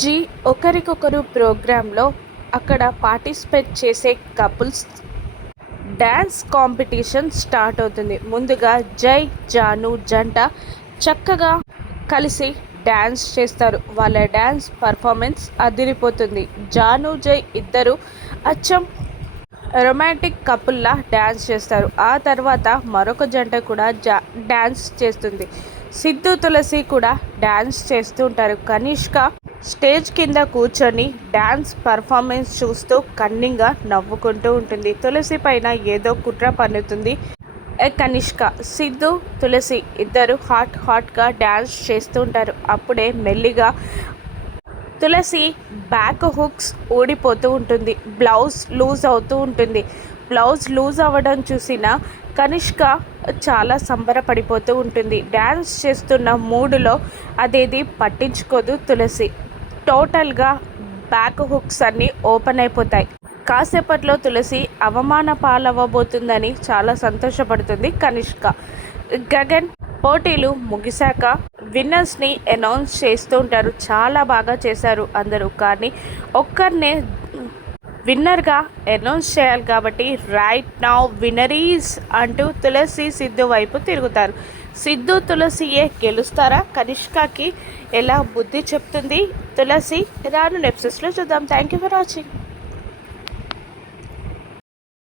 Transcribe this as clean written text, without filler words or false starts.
G ఒకరికొకరు ప్రోగ్రాంలో అక్కడ పార్టిసిపేట్ చేసే కపుల్స్ డ్యాన్స్ కాంపిటీషన్ స్టార్ట్ అవుతుంది. ముందుగా జై జాను జంట చక్కగా కలిసి డ్యాన్స్ చేస్తారు. వాళ్ళ డ్యాన్స్ పర్ఫార్మెన్స్ అదిరిపోతుంది. జాను జై ఇద్దరు అచ్చం రొమాంటిక్ కపుల్లా డ్యాన్స్ చేస్తారు. ఆ తర్వాత మరొక జంట కూడా డ్యాన్స్ చేస్తుంది. సిద్ధు తులసి కూడా డ్యాన్స్ చేస్తూ ఉంటారు. కనిష్క స్టేజ్ కింద కూర్చొని డ్యాన్స్ పర్ఫార్మెన్స్ చూస్తూ కన్నింగా నవ్వుకుంటూ ఉంటుంది. తులసి పైన ఏదో కుట్ర పన్నుతుంది కనిష్క. సిద్ధు తులసి ఇద్దరు హాట్గా డ్యాన్స్ చేస్తూ ఉంటారు. అప్పుడే మెల్లిగా తులసి బ్యాక్ హుక్స్ ఊడిపోతూ ఉంటుంది. బ్లౌజ్ లూజ్ అవుతూ ఉంటుంది. బ్లౌజ్ లూజ్ అవ్వడం చూసిన కనిష్క చాలా సంబరపడిపోతూ ఉంటుంది. డ్యాన్స్ చేస్తున్న మూడులో అదేది పట్టించుకోదు తులసి. టోటల్గా బ్యాక్ హుక్స్ అన్నీ ఓపెన్ అయిపోతాయి. కాసేపట్లో తులసి అవమాన పాలవ్వబోతుందని చాలా సంతోషపడుతుంది కనిష్క. గగన్ పోటీలు ముగిశాక విన్నర్స్ని అనౌన్స్ చేస్తూ ఉంటారు. చాలా బాగా చేశారు అందరూ, కానీ ఒక్కరినే విన్నర్గా అనౌన్స్ చేయాలి కాబట్టి రైట్ నౌ విన్నర్ ఈజ్ అంటూ తులసి సిద్ధు వైపు తిరుగుతారు. సిద్ధు తులసియే గెలుస్తారా? కనిష్కకి ఎలా బుద్ధి చెప్తుంది తులసి? రాను ఎపిసోడ్స్లో చూద్దాం. Thank you for watching.